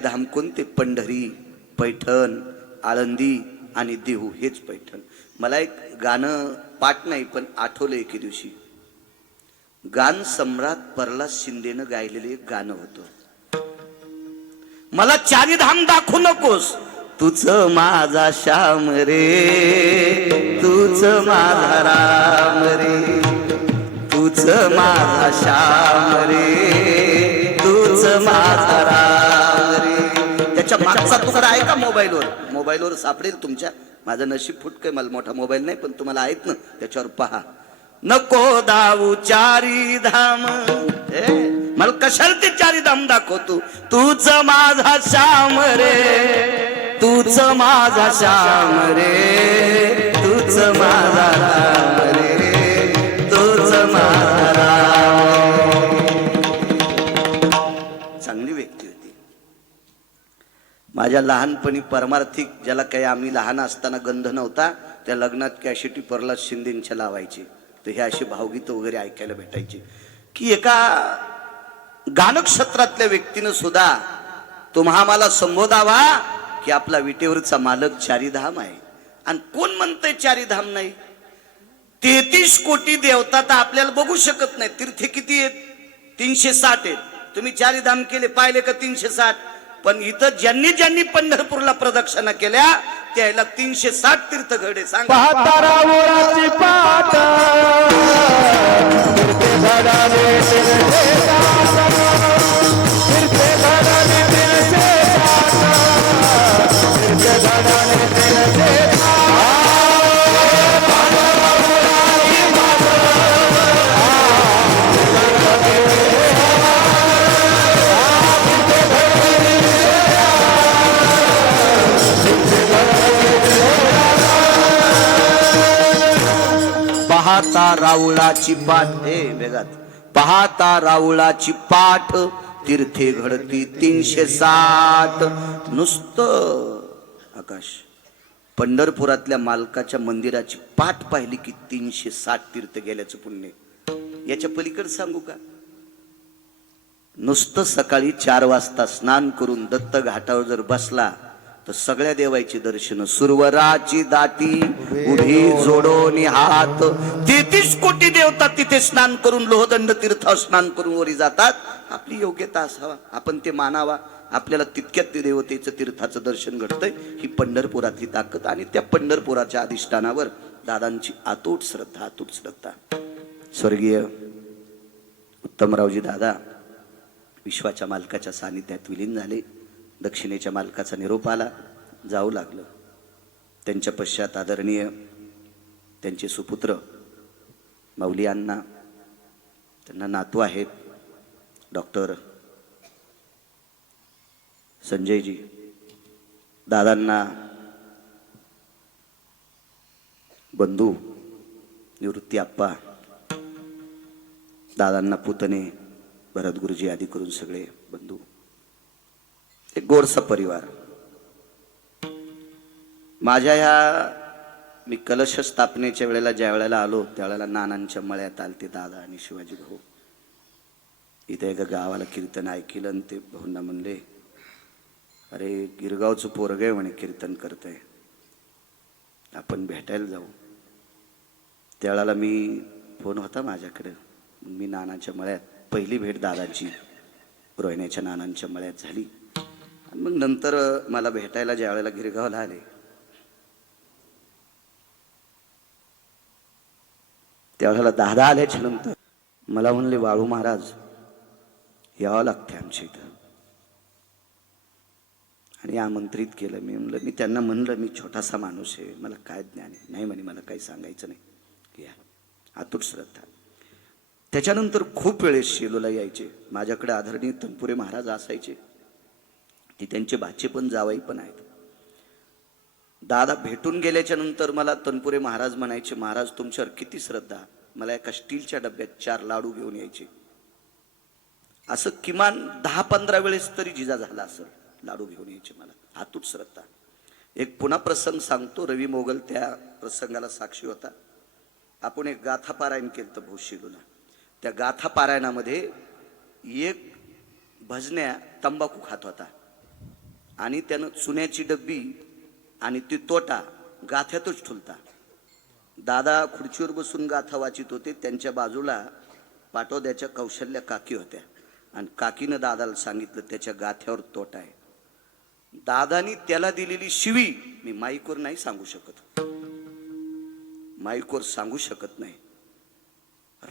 धाम कोणते? पंढरी पैठण आळंदी आणि देहू हेच पैठण. मला एक गाणं पाठ नाही पण आठवलं एके दिवशी. गान सम्राट प्रल्हाद शिंदेनं गायलेलं एक गाणं होतं. मला चारी धाम दाखवू नकोस. तुझ माझा श्याम रे. तुझ माझा राम रे. तुझ माझा श्याम रे. तुझ माझा राम मागचा तुकडा आहे का मोबाईलवर? मोबाईलवर सापडेल तुमच्या. माझं नशीब फुटकय मला मोठा मोबाईल नाही पण तुम्हाला आहेत ना त्याच्यावर पहा. नको दाऊ चारी धाम. मला कशाला ते चारी धाम दाखवतो? तूच माझा श्याम रे. तूच माझा श्याम रे. तूच माझा माझ्या लहानपणी परमार्थिक ज्याला काही आम्ही लहान असताना गंध नव्हता त्या लग्नात कॅशिटी प्रल्हाद शिंदेंच्या लावायची. तर हे असे भावगीतं वगैरे ऐकायला भेटायची. की एका गानक्षेत्रातल्या व्यक्तीनं सुद्धा तुम्हा मला संबोधावा की आपला विटेवरचा मालक चारीधाम आहे. आणि कोण म्हणतंय चारीधाम नाही? तेहतीस कोटी देवता तर आपल्याला बघू शकत नाही तीर्थ किती आहेत? तीनशे साठ आहेत. तुम्ही चारीधाम केले पाहिले का तीनशे साठ? पण इथं ज्यांनी ज्यांनी पंढरपूरला प्रदक्षिणा केल्या त्याला तीनशे साठ तीर्थ घडे सांगा राऊळाची पाठ. हे वेगात पाहता राऊळाची पाठ तीर्थे घडती तीनशे साठ. नुसतं आकाश. पंढरपुरातल्या मालकाच्या मंदिराची पाठ पाहिली की तीनशे साठ तीर्थ गेल्याचं पुण्य. याच्या पलीकडे सांगू का? नुसतं सकाळी चार वाजता स्नान करून दत्त घाटावर जर बसला तर सगळ्या देवाची दर्शन. सुरवराची दाती उभी जोडोन हात तेहतीस कोटी देवता तिथे स्नान करून लोहदंड तीर्थ स्नान करून वरी जातात. आपली योग्यता असावा. आपण ते मानावा. आपल्याला तितक्यात ते देवतेचं तीर्थाचं दर्शन घडतंय. ही पंढरपुरातली ताकद आणि त्या पंढरपुराच्या अधिष्ठानावर दादांची आतूट श्रद्धा आतूट श्रद्धा. स्वर्गीय उत्तमरावजी दादा विश्वाच्या मालकाच्या सानिध्यात विलीन झाले. दक्षिणेच्या मालकाचा निरोप आला जाऊ लागलं. त्यांच्या पश्चात आदरणीय त्यांचे सुपुत्र माऊली अण्णा त्यांना नातू आहेत डॉक्टर संजयजी दादांना बंधू निवृत्ती आप्पा दादांना पुतणे भरत गुरुजी आदी करून सगळे बंधू. एक गोडसा परिवार. माझ्या ह्या मी कलश स्थापनेच्या वेळेला ज्या वेळेला आलो त्यावेळेला नानांच्या मळ्यात आलते दादा आणि शिवाजी भाऊ. इथे एका गावाला कीर्तन ऐकलं आणि ते भाऊंना म्हणले अरे गिरगावचं पोरग आहे म्हणे कीर्तन करतंय. आपण भेटायला जाऊ. त्यावेळेला मी फोन होता माझ्याकडे. मी नानांच्या मळ्यात पहिली भेट दादाची रोहिण्याच्या नानांच्या मळ्यात झाली. मग नंतर मला भेटायला ज्या वेळेला गिरगावला आले त्यावेळेला दादा आल्याच्यानंतर मला म्हणले बाळू महाराज यावं लागते आमच्या इथं. आणि आमंत्रित केलं. मी म्हणलं मी त्यांना म्हणलं मी छोटासा माणूस आहे मला काय ज्ञान आहे? नाही म्हणे मला काही सांगायचं नाही. या आतुर श्रद्धा. त्याच्यानंतर खूप वेळेस शेलूला यायचे. माझ्याकडे आदरणीय तनपुरे महाराज असायचे. ती त्यांचे भाचे पण जावाई पण आहेत. दादा भेटून गेल्याच्यानंतर मला तनपुरे महाराज म्हणायचे महाराज तुमच्यावर किती श्रद्धा मला एका स्टीलच्या डब्यात चार लाडू घेऊन यायचे. असं किमान दहा पंधरा वेळेस तरी जिजा झाला असं लाडू घेऊन यायचे मला. हातूच श्रद्धा. एक पुन्हा प्रसंग सांगतो रवी मोगल त्या प्रसंगाला साक्षी होता. आपण एक गाथा पारायण केलं तर त्या गाथा पारायणामध्ये एक भजन्या तंबाखू खात होता. आणि त्यानं चुन्याची डब्बी आणि ती तोटा गाथ्यातच ठुलता. दादा खुर्चीवर बसून गाथा वाचित होते. त्यांच्या बाजूला पाटोद्याच्या कौशल्य काकी होत्या. आणि काकीनं दादाला सांगितलं त्याच्या गाथ्यावर तोटा आहे. दादानी त्याला दिलेली शिवी मी माईकवर नाही सांगू शकत. माईकवर सांगू शकत नाही.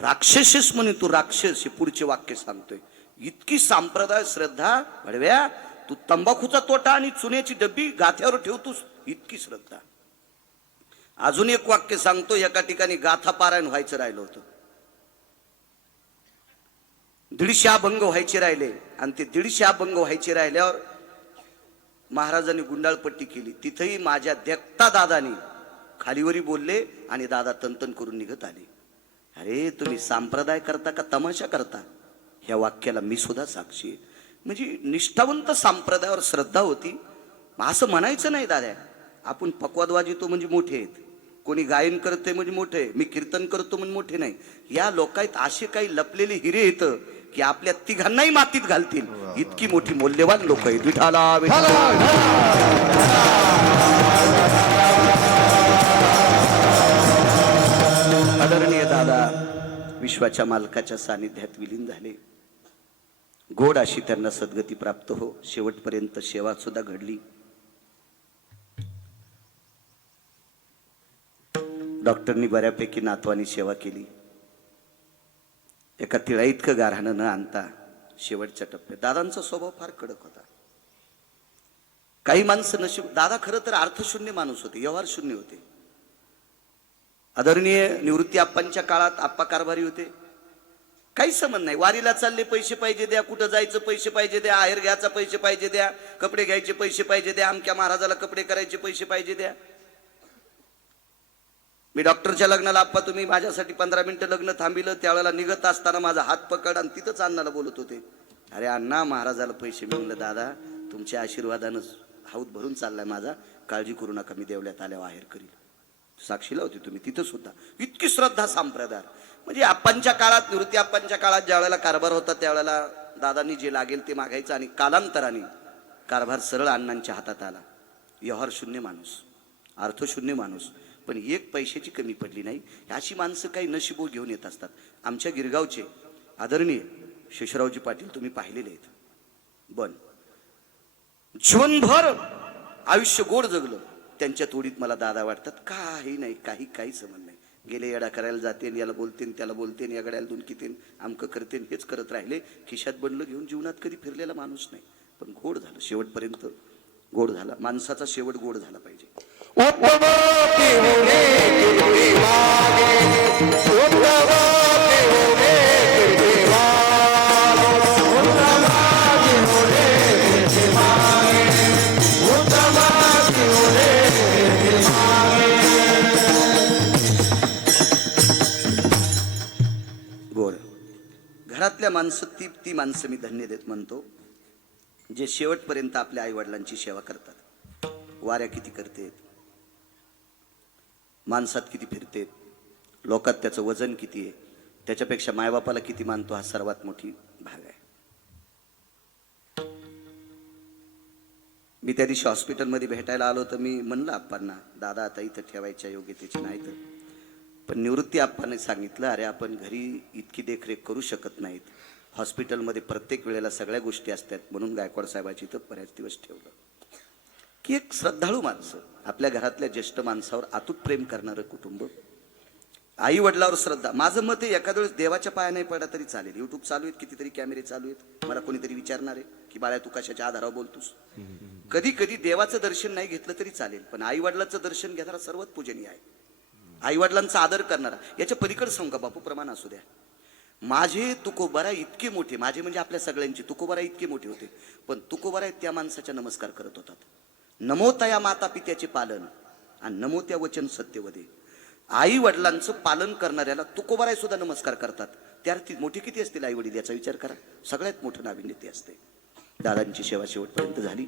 राक्षसेस म्हणे तू राक्षस हे पुढचे वाक्य सांगतोय. इतकी सांप्रदाय श्रद्धा भडव्या तू तंबाखूचा तोटा आणि चुन्याची डब्बी गाथ्यावर ठेवतोस इतकी श्रद्धा. अजून एक वाक्य सांगतो एका ठिकाणी गाथा पारायण व्हायचं राहिलं होतं. दीडशे अभंग व्हायचे राहिले आणि ते दीडशे अभंग व्हायचे राहिल्यावर महाराजांनी गुंडाळपट्टी केली. तिथेही माझ्या देखता दादानी खालीवरी बोलले आणि दादा तंतन करून निघत आले. अरे तुम्ही संप्रदाय करता का तमाशा करता? ह्या वाक्याला मी सुद्धा साक्षी आहे. म्हणजे निष्ठावंत संप्रदायावर श्रद्धा होती. मग असं म्हणायचं नाही दादा. आपण पकवाद वाजितो म्हणजे मोठे आहेत. कोणी गायन करते म्हणजे मोठे आहे मी कीर्तन करतो म्हणजे मोठे नाही. या लोकायत असे काही लपलेले हिरे येत की आपल्या तिघांनाही मातीत घालतील. इतकी मोठी मौल्यवान लोक आहेत. विठाला आदरणीय दादा विश्वाच्या मालकाच्या सानिध्यात विलीन झाले. गोड अशी त्यांना सद्गती प्राप्त हो. शेवटपर्यंत सेवा सुद्धा घडली. डॉक्टरनी बऱ्यापैकी नातवानी सेवा केली. एका तिळा इतकं गारहाणं न आणता शेवटच्या टप्प्यात. दादांचा स्वभाव फार कडक होता. काही माणसं नशीब दादा खरं तर अर्थशून्य माणूस होते व्यवहार शून्य होते. आदरणीय निवृत्ती आप्पांच्या काळात आप्पा कारभारी होते. काही संबंध नाही. वारीला चालले पैसे पाहिजे द्या कुठं जायचं पैसे पाहिजे द्या आहेर घ्यायचा पैसे पाहिजे द्या कपडे घ्यायचे पैसे पाहिजे द्या आमच्या महाराजाला कपडे करायचे पैसे पाहिजे द्या. मी डॉक्टरच्या लग्नाला आप्पा तुम्ही माझ्यासाठी पंधरा मिनिटं लग्न थांबिलं त्यावेळेला निघत असताना माझा हात पकड आणि तिथंच अण्णाला बोलत होते. अरे अण्णा महाराजाला पैसे मिळलं दादा तुमच्या आशीर्वादानं हाऊत भरून चाललाय माझा. काळजी करू नका मी देवल्यात आल्यावर आहेर करील. साक्षीला होती तुम्ही तिथं सुद्धा. इतकी श्रद्धा संप्रदाय. म्हणजे आप्पांच्या काळात निवृत्ती आप्पांच्या काळात ज्या वेळेला कारभार होता त्यावेळेला दादांनी जे लागेल ते मागायचं आणि कालांतराने कारभार सरळ अण्णांच्या हातात आला. व्यवहार शून्य माणूस अर्थशून्य माणूस. पण एक पैशाची कमी पडली नाही. अशी माणसं काही नशिबो घेऊन येत असतात. आमच्या गिरगावचे आदरणीय शेषरावजी पाटील तुम्ही पाहिलेले आहेत. बन. जीवनभर आयुष्य गोड जगलं. त्यांच्या तोडीत मला दादा वाटतात. काही नाही काही काही समज नाही. गेले येडा करायला जाते आणि याला बोलतीन त्याला बोलतीन या गड्याला दोन कितीन आमकं करतीन हेच करत राहिले. खिशात बनलं घेऊन जीवनात कधी फिरलेला माणूस नाही. पण गोड झालं शेवटपर्यंत गोड झाला. माणसाचा शेवट गोड झाला पाहिजे. घरातल्या माणसं ती ती माणसं मी धन्य देत म्हणतो जे शेवटपर्यंत आपल्या आई वडिलांची सेवा करतात. वाऱ्या किती करतेत माणसात किती फिरतेत लोकात त्याचं वजन किती आहे त्याच्यापेक्षा मायबापाला किती मानतो हा सर्वात मोठी भाग आहे. मी त्या दिवशी हॉस्पिटलमध्ये भेटायला आलो तर मी म्हणलं आप्पांना दादा आता इथं ठेवायच्या योग्यतेची नाही तर पण निवृत्ती आप्पाने सांगितलं अरे आपण घरी इतकी देखरेख करू शकत नाहीत. हॉस्पिटलमध्ये प्रत्येक वेळेला सगळ्या गोष्टी असतात. म्हणून गायकवाड साहेबाची इथं बऱ्याच दिवस ठेवलं. की एक श्रद्धाळू माणसं आपल्या घरातल्या ज्येष्ठ माणसावर आतूत प्रेम करणारं कुटुंब. आई वडिलावर श्रद्धा. माझं मत आहे एखाद्या वेळेस देवाच्या पाया नाही पडला तरी चालेल. युट्यूब चालू आहेत कितीतरी कॅमेरे चालू आहेत. मला कोणीतरी विचारणार आहे की बाळा तू कशाच्या आधारावर बोलतोस? कधी कधी देवाचं दर्शन नाही घेतलं तरी चालेल पण आई वडिलाचं दर्शन घेणारा सर्वात पूजनीय आहे. आईवडिलांचा आदर करणारा याच्या पलीकडे सांगू का? बापू प्रमाण असू द्या. माझे तुकोबारा इतके मोठे माझे म्हणजे आपल्या सगळ्यांचे तुकोबारा इतके मोठे होते पण तुकोबारा त्या माणसाच्या नमस्कार करत होतात. नमोता या माता पित्याचे पालन आणि नमो त्या वचन सत्यवदे. आई वडिलांचं पालन करणाऱ्याला तुकोबाराय सुद्धा नमस्कार करतात. त्या अर्थी मोठे किती असतील आई वडील याचा विचार करा. सगळ्यात मोठं नाविन्यते असते. दादांची सेवा शेवटपर्यंत झाली.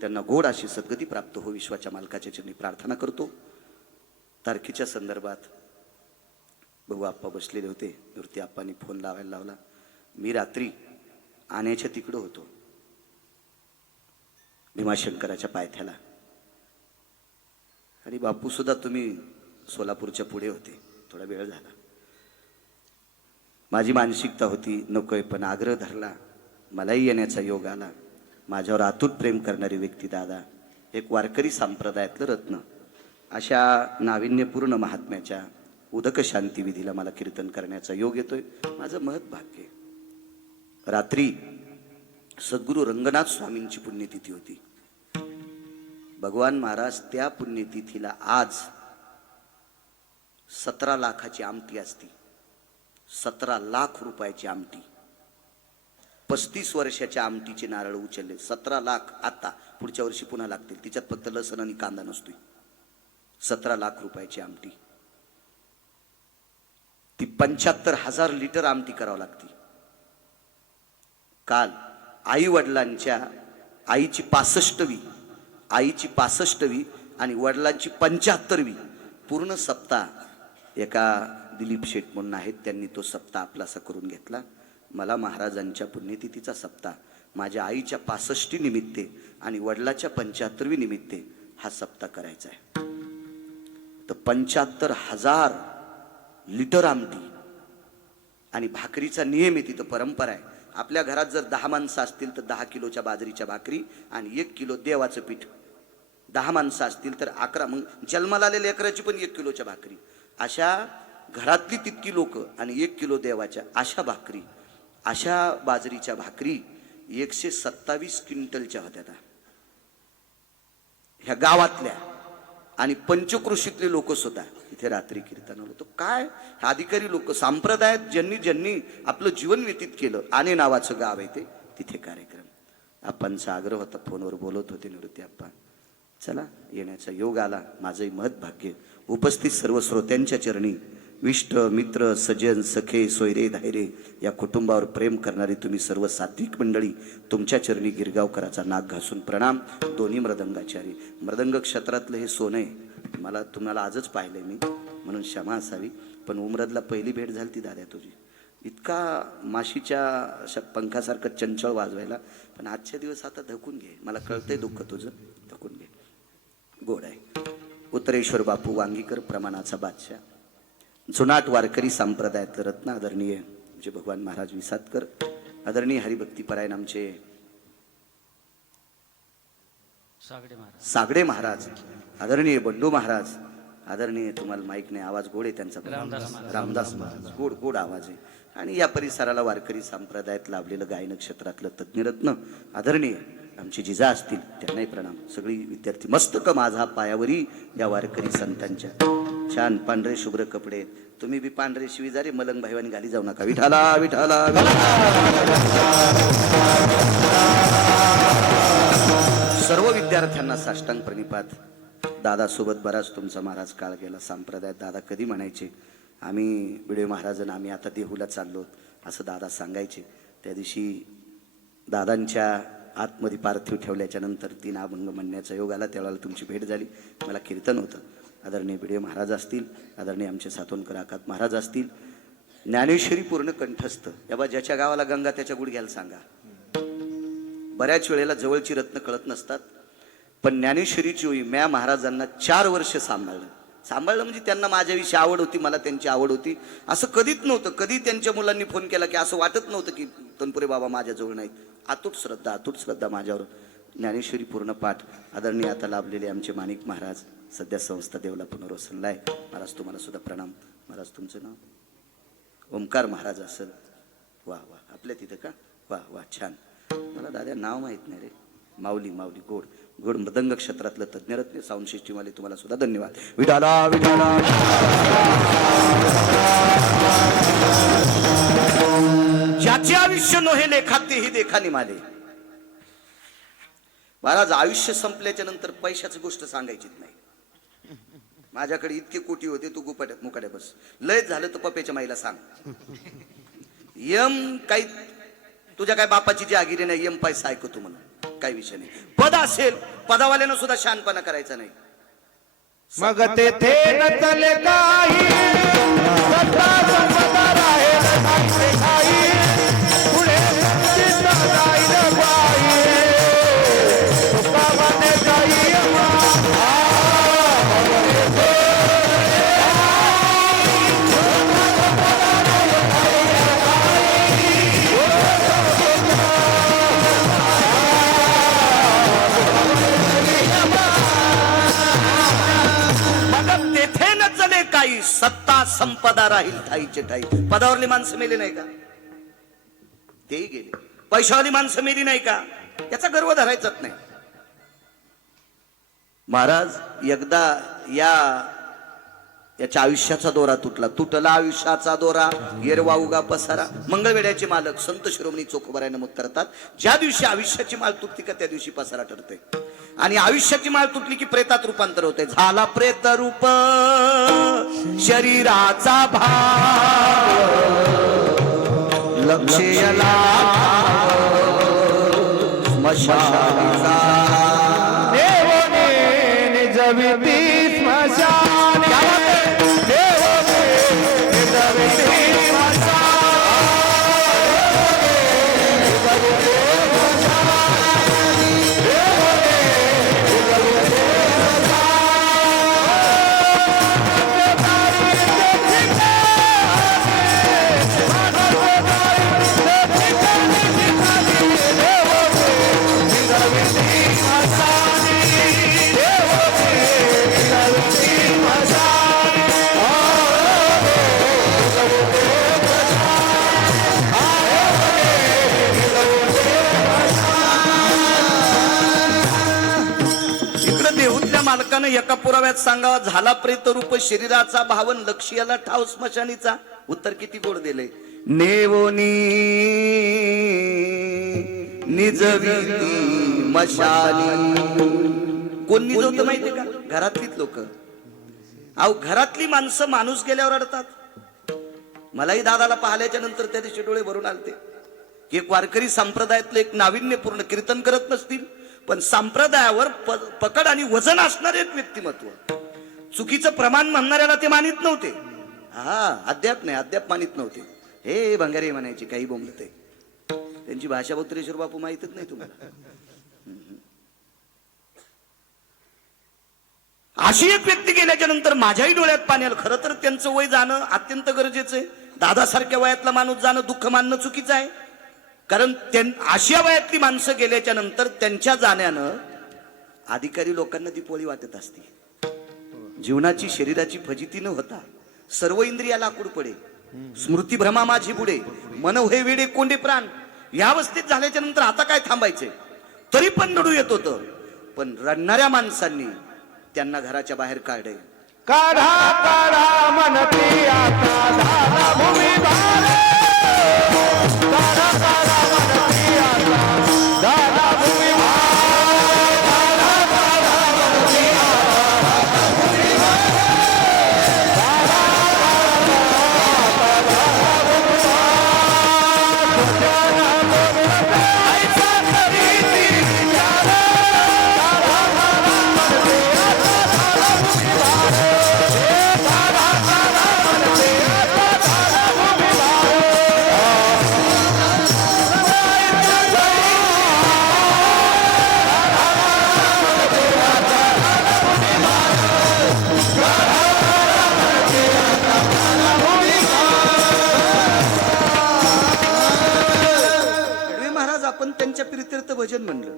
त्यांना गोड अशी सद्गती प्राप्त हो विश्वाच्या मालकाच्या चरणी प्रार्थना करतो. तारखेच्या संदर्भात बघू आप्पा बसलेले होते. निवृत्ती आप्पांनी फोन लावायला लावला. मी रात्री आण्याच्या तिकडं होतो. भीमाशंकराच्या पायथ्याला. आणि बापूसुद्धा तुम्ही सोलापूरच्या पुढे होते. थोडा वेळ झाला. माझी मानसिकता होती नकोय पण आग्रह धरला. मलाही येण्याचा योग आला. माझ्यावर आतूट प्रेम करणारी व्यक्ती दादा. एक वारकरी संप्रदायातलं रत्न. अशा नाविन्यपूर्ण महात्म्याच्या उदक शांती विधीला मला कीर्तन करण्याचा योग येतोय. माझं महत् भाग्य रात्री सद्गुरू रंगनाथ स्वामींची पुण्यतिथी होती. भगवान महाराज त्या पुण्यतिथीला आज सतरा लाखाची आमटी असती. सतरा लाख रुपयाची आमटी. पस्तीस वर्षाच्या आमटीचे नारळ उचलले. सतरा लाख आता पुढच्या वर्षी पुन्हा लागतील. तिच्यात फक्त लसण आणि कांदा नसतोय. सतरा लाख रुपयाची आमटी. ती पंच्याहत्तर हजार लिटर आमटी करावं लागती. काल आई वडिलांच्या आईची पासष्टवी आईची पासष्टवी आणि वडिलांची पंच्याहत्तरवी पूर्ण सप्ताह एका दिलीप शेठ म्हणून आहेत. त्यांनी तो सप्ताह आपलासा करून घेतला. मला महाराजांच्या पुण्यतिथीचा सप्ताह माझ्या आईच्या पासष्टी निमित्ते आणि वडिलाच्या पंच्याहत्तरवी निमित्ते हा सप्ताह करायचा आहे. तर पंच्याहत्तर हजार लिटर आमटी. आणि भाकरीचा नियम आहे तिथं परंपरा आहे. आपल्या घरात जर दहा माणसं असतील तर दहा किलोच्या बाजरीच्या भाकरी आणि एक किलो देवाचं पीठ. दहा माणसं असतील तर अकरा मग जन्माला आलेल्या लेकराची पण एक किलोच्या भाकरी. अशा घरातली तितकी लोक आणि एक किलो देवाच्या अशा भाकरी अशा बाजरीच्या भाकरी एकशे सत्तावीस क्विंटलच्या होत्या त्या. ह्या गावातल्या आणि पंचकृषीतले लोकसुद्धा इथे रात्री कीर्तन होतो. काय? अधिकारी लोक संप्रदायात ज्यांनी ज्यांनी आपलं जीवन व्यतीत केलं आने नावाचं गाव आहे ते तिथे कार्यक्रम. आप्पांचा आग्रह होता फोनवर बोलत होते निवृत्ती आप्पा. चला येण्याचा योग आला माझंही महत्भाग्य. उपस्थित सर्व श्रोत्यांच्या चरणी विष्ट मित्र सजन सखे सोयरे धायरे या कुटुंबावर प्रेम करणारी तुम्ही सर्व सात्विक मंडळी तुमच्या चरणी गिरगावकराचा नाक घासून प्रणाम. दोन्ही मृदंगाचारी मृदंग क्षेत्रातलं हे सोनं आहे. मला तुम्हाला आजच पाहिलंय मी. म्हणून क्षमा असावी. पण उमरदला पहिली भेट झाली ती दाद्या तुझी. इतका माशीच्या अशा पंखासारखं चंचळ वाजवायला. पण आजच्या दिवस आता धकून घे. मला कळतंय दुःख तुझं. धकून घे. गोड आहे. उत्तरेश्वर बापू वांगीकर प्रमाणाचा बादशाह. जुनाट वारकरी संप्रदायातलं रत्न आदरणीय जे भगवान महाराज विसादकर आदरणीय हरिभक्तीपरायण आमचे सागडे महाराज. सागडे महाराज आदरणीय बंडू महाराज आदरणीय तुम्हाला माईक नाही आवाज गोड आहे त्यांचा रामदास महाराज. गोड गोड आवाज आहे. आणि या परिसराला वारकरी संप्रदायात लाभलेलं गायन क्षेत्रातलं तज्ञरत्न आदरणीय आमचे जिजा असतील त्यांनाही प्रणाम. सगळी विद्यार्थी मस्तक माझा पायावरी या वारकरी संतांच्या. छान पांढरे शुभ्र कपडे. तुम्ही बी पांढरे शिविजारी मलंग भाईवानी घाली जाऊ नका. विठाला विठाला सर्व विद्यार्थ्यांना साष्टांग प्रणिपात. दादासोबत बराच तुमचा महाराज काळ गेला संप्रदायात दादा कधी म्हणायचे आम्ही बिडवे महाराजांना आम्ही आता देहूला चाललो असं दादा सांगायचे. त्या दिवशी दादांच्या आतमध्ये पार्थिव ठेवल्याच्या नंतर तीन अभंग म्हणण्याचा योग आला. त्यावेळेला तुमची भेट झाली. मला कीर्तन होतं. आदरणीय बिडे महाराज असतील आदरणीय आमचे सातोनकर आकात महाराज असतील ज्ञानेश्वरी पूर्ण कंठस्थ. याबा ज्याच्या गावाला गंगा त्याच्या गुडघ्याला सांगा. बऱ्याच वेळेला जवळची रत्न कळत नसतात पण ज्ञानेश्वरीची होई म्या महाराजांना चार वर्ष सांभाळलं. सांभाळलं म्हणजे त्यांना माझ्याविषयी आवड होती मला त्यांची आवड होती. असं कधीच नव्हतं कधी त्यांच्या मुलांनी फोन केला की असं वाटत नव्हतं की तनपुरे बाबा माझ्याजवळ नाहीत. अतूट श्रद्धा अतूट श्रद्धा माझ्यावर. ज्ञानेश्वरी पूर्ण पाठ आदरणीय आता लाभलेले आमचे माणिक महाराज. सध्या संस्था देवला पुनर्वसनला आहे. महाराज तुम्हाला सुद्धा प्रणाम. महाराज तुमचं नाव? ओंकार महाराज असेल. वा वा. आपल्या तिथं का? वा वा. छान. मला दादा नाव माहीत नाही रे. माऊली माऊली. गोड. गोड मृदंग क्षेत्रातलं तज्ञरत्न साऊंड सिस्टीमवाले तुम्हाला सुद्धा धन्यवाद. विडाला विडाला. ज्याचे आयुष्य नोहे लेखाते ही देखाने माले. महाराज आयुष्य संपल्याच्या नंतर पैशाची गोष्ट सांगायचीच नाही. माझ्याकडे इतके कोटी होते तू गुपाट्या मुकाट्या बस. लय झालं तर पप्याच्या माईला सांग. यम काही तुझ्या काय बापाची जी आगिरी नाही यम पैसा ऐकतो म्हणून. काही विषय नाही. पद असेल पदावाल्यानं सुद्धा शानपणा करायचा नाही. मग तेथे नचले काही. संपदा राहील ठाईचे ठाई पदावरली माणसं मेली नाही का? तेही गेले. पैशावली माणसं मेली नाही का? याचा गर्व धरायचाच नाही. महाराज एकदा या याच्या आयुष्याचा दोरा तुटला. तुटला आयुष्याचा दोरा. येरवा उगा पसारा. मंगळवेड्याचे मालक संत शिरोमणी चोखोबराय नमूद करतात. ज्या दिवशी आयुष्याची माल तुटते का त्या दिवशी पसारा ठरते आणि आयुष्याची माळ तुटली की प्रेतात रूपांतर होते. झाला प्रेत रूप शरीराचा भाव लक्षेला पुराव्यात सांगावा झाला प्रेत रूप शरीराचा भावन लक्ष्याला ठाव स्मशानीचा? उत्तर किती गोड दिले. नेवोनी निजवी मशाली कोण निजवत माहितीये का? घरातलीच लोक. अहो घरातली माणसं माणूस गेल्यावर अडतात. मलाही दादाला पाहिल्याच्या नंतर त्या दिवशी डोळे भरून आलते. एक वारकरी संप्रदायातलं एक नाविन्यपूर्ण कीर्तन करत नसतील. पण संप्रदायावर पकड आणि वजन असणारे एक व्यक्तिमत्व. चुकीचं प्रमाण म्हणणाऱ्याला ते मानित नव्हते. हा अद्याप नाही अद्याप मानित नव्हते. हे भंगारे म्हणायचे काही बोंबलते. त्यांची भाषा बत्रेश्वर बापू माहितच नाही तुम्हाला. अशी एक व्यक्ती गेल्याच्यानंतर माझ्याही डोळ्यात पाणी आलं. खरं तर त्यांचं वय जाणं अत्यंत गरजेचं आहे. दादासारख्या वयातला माणूस जाणं दुःख मानणं चुकीचं आहे. कारण त्यां अशा वयातली माणसं गेल्याच्यानंतर त्यांच्या जाण्यानं अधिकारी लोकांना ती पोळी वाटत असते. जीवनाची शरीराची फजिती न होता सर्व इंद्रिया लाकूड पडे. स्मृती भ्रमा माझी पुढे मन हे वेडे कोंडे प्राण. या अवस्थेत झाल्याच्यानंतर आता काय थांबायचे तरी पण रडू येत होतं. पण रडणाऱ्या माणसांनी त्यांना घराच्या बाहेर काढे काढा काढा काढा भजन म्हणलं.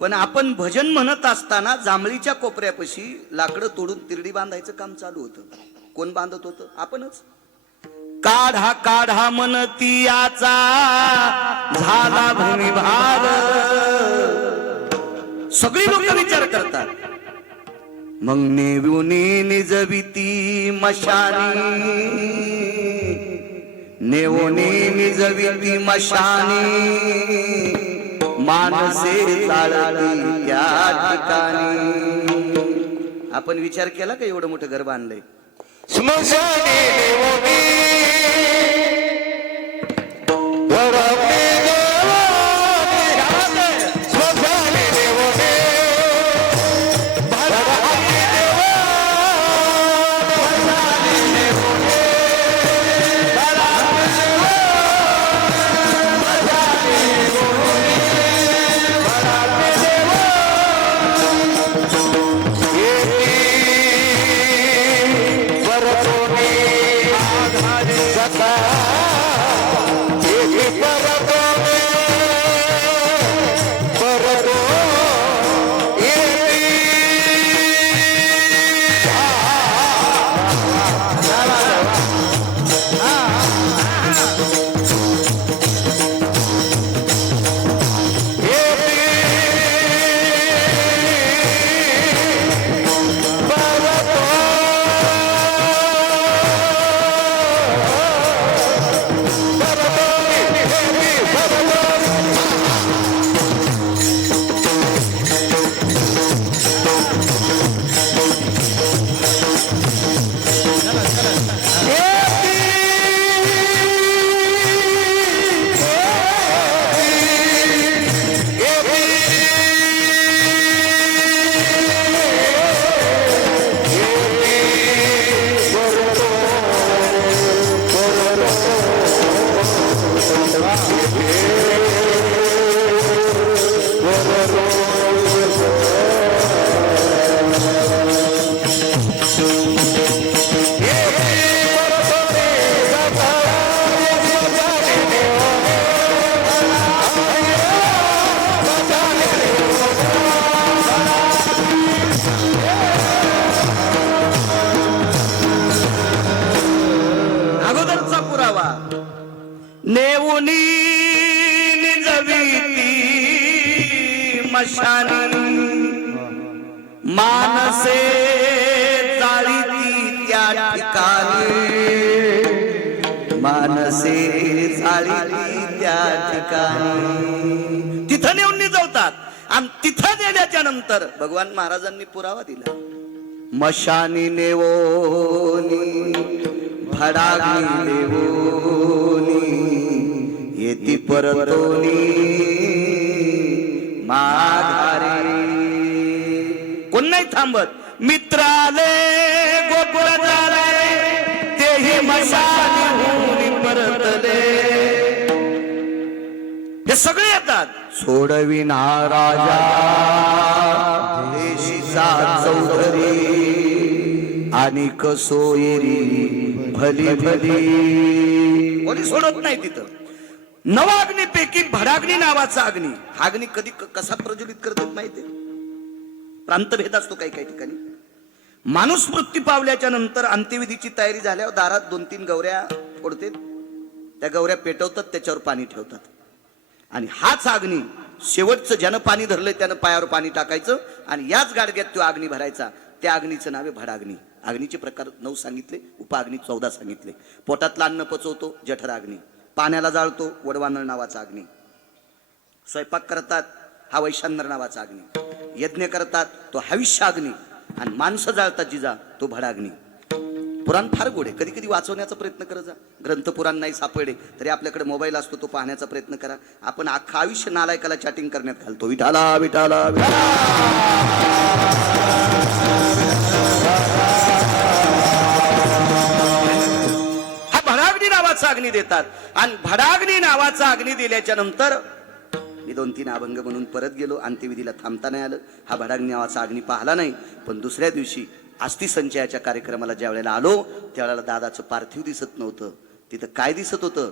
पण आपण भजन म्हणत असताना जांभळीच्या कोपऱ्यापाशी लाकडं तोडून तिरडी बांधायचं काम चालू होतं. कोण बांधत होतं? आपणच. काढा काढा मनतियाचा झाला भूमी सगळी लोक विचार करतात. मग नेवुनी निजविती मशानी नेवोने निजविती मशानी मानसे चालती त्या ठिकाणी. आपण विचार केला का एवढं मोठं घर बांधलंय? स्मशाने देवोनी तिथं नेल्याच्या नंतर भगवान महाराजांनी पुरावा दिला. मशानी नेवोनी भडागी देवोनी येती परतोनी माघारी. कोण नाही थांबत? मित्राले गोकुळ झाले तेही मशानी परतले. हे सगळे येतात. सोडविना राजा देशीचा चौधरी. आणि कसोयरी भली भली. कोणी सोडत नाही तिथं. नवाग्नीपैकी भडाग्नी नावाचा अग्नी. हा अग्नी कधी क- कसा प्रज्वलित करतात माहितीये प्रांतभेद असतो काही काही ठिकाणी. माणूस मृत्यू पावल्याच्या नंतर अंत्यविधीची तयारी झाल्यावर दारात दोन तीन गवऱ्या फोडते त्या गवऱ्या पेटवतात त्याच्यावर पाणी ठेवतात. आणि हाच अग्नी शेवटचं ज्यानं पाणी धरलंय त्यानं पायावर पाणी टाकायचं आणि याच गाडग्यात तो अग्नी भरायचा. त्या अग्नीचं नाव आहे भडाग्नी. अग्नीचे प्रकार नऊ सांगितले उपाग्नी चौदा सांगितले. पोटातलं अन्न पचवतो जठराग्नी पाण्याला जाळतो वडवानर नावाचा अग्नी. स्वयंपाक करतात हा वैशांनर नावाचा अग्नी. यज्ञ करतात तो हविष्य अग्नी. आणि माणसं जाळतात जिजा तो भडाग्नी. पुराण फार गोड आहे. कधी कधी वाचवण्याचा प्रयत्न करत जा. ग्रंथ पुराण नाही सापडे तरी आपल्याकडे मोबाईल असतो तो पाहण्याचा प्रयत्न करा. आपण अख्खा आयुष्य नालायकाला चॅटिंग करण्यात घालतो. विठाला विठाला विठाला. हा भडाग्नी नावाचा अग्नी देतात. आणि भडाग्नी नावाचा अग्नी दिल्याच्या नंतर मी दोन तीन अभंग म्हणून परत गेलो. अंत्यविधीला थांबता नाही आलं. हा भडाग्नी नावाचा अग्नी पाहला नाही. पण दुसऱ्या दिवशी अस्थि संचयाच्या कार्यक्रमाला ज्या वेळेला आलो त्यावेळेला दादाचं पार्थिव दिसत नव्हतं. तिथं काय दिसत होतं.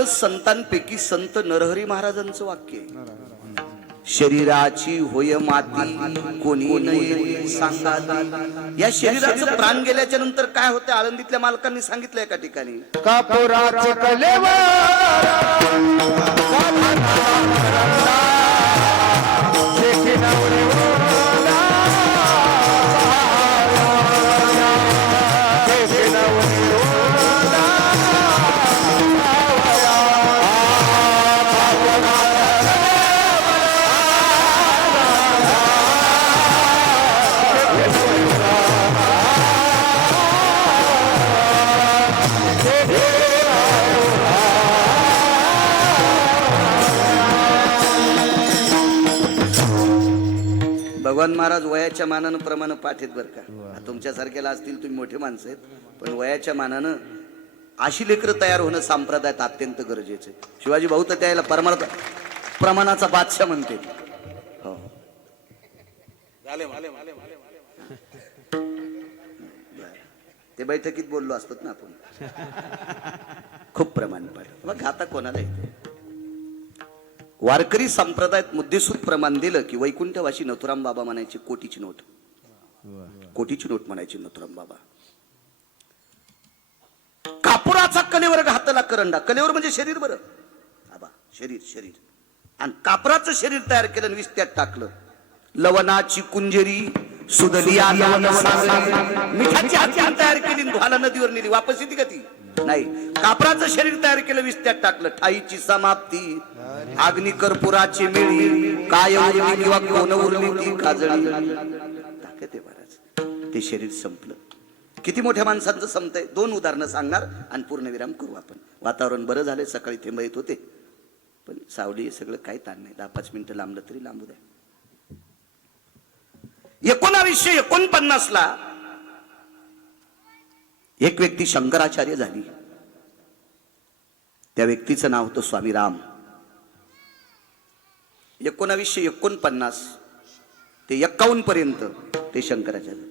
अष्टादश संतांपैकी संत नरहरी महाराजांचं वाक्य शरीराची होय माती कोणी नये सांगा या शरीराचं प्राण गेल्याच्यानंतर काय होतं? आळंदीतल्या मालकांनी सांगितलं एका ठिकाणी. कापुराचे कलेवर भगवान महाराज वयाच्या मानानं प्रमाण पाठ आहेत बरं का? तुमच्यासारख्याला असतील तुम्ही मोठे माणसं आहेत पण वयाच्या मानानं अशी लेकरं तयार होणं संप्रदायात अत्यंत गरजेचं आहे. शिवाजी भाऊ तर त्याला परमार्थ प्रमाणाचा बादशाह म्हणते. हो. ते बैठकीत बोललो असतात ना आपण. खूप प्रमाण पाठ मग आता कोणाला येते वारकरी संप्रदायात मुद्देसूद प्रमाण दिलं की वैकुंठवाशी नथुराम बाबा म्हणायचे कोटीची नोट. कोटीची नोट म्हणायची नथुराम बाबा. कापुराचा कलेवर घातला करंडा. कलेवर म्हणजे शरीर बरं. आबा शरीर शरीर. आणि कापराचं शरीर तयार केलं आणि विस्त्यात टाकलं. लवणाची कुंजेरी सुदलिया. मिठाची हाती तयार केली धुवाला नदीवर नेली. वापस येते का ती? नाही. कापराचं शरीर तयार केलं विस्त्यात टाकलं ठाईची समाप्ती. अग्नी कर्पुराची मिळी काय उरली किंवा कोण उरली ती काजळी. ताकद महाराज ते शरीर संपलं. किती मोठ्या माणसांचं संपतंय? दोन उदाहरणं सांगणार आणि पूर्णविराम करू आपण. वातावरण बरं झालंय सकाळी थेंब येत होते. पण सावली हे सगळं काही ताण नाही. दहा पाच मिनिटं लांबलं तरी लांबू द्या. एकोणावीसशे एकोणपन्नास ला एक व्यक्ती शंकराचार्य झाली. त्या व्यक्तीचं नाव होतं स्वामी राम. एकोणावीसशे एकोणपन्नास ते एक्कावन्न पर्यंत ते शंकराचार्य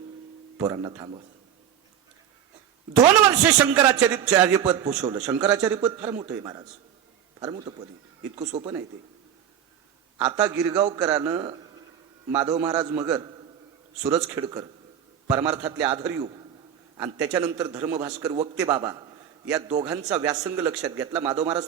पोरांना थांबव दोन वर्ष शंकराचार्यपद पोषवलं शंकराचार्यपद फार मोठं आहे महाराज. फार मोठं पद आहे. इतकं सोपं नाही ते. आता गिरगावकरानं माधव महाराज मगर सुरज खेडकर परमार्थातले आधारयुग आणि त्याच्यानंतर धर्मभास्कर वक्ते बाबा या दोघांचा व्यासंग लक्षात घेतला. माधव महाराज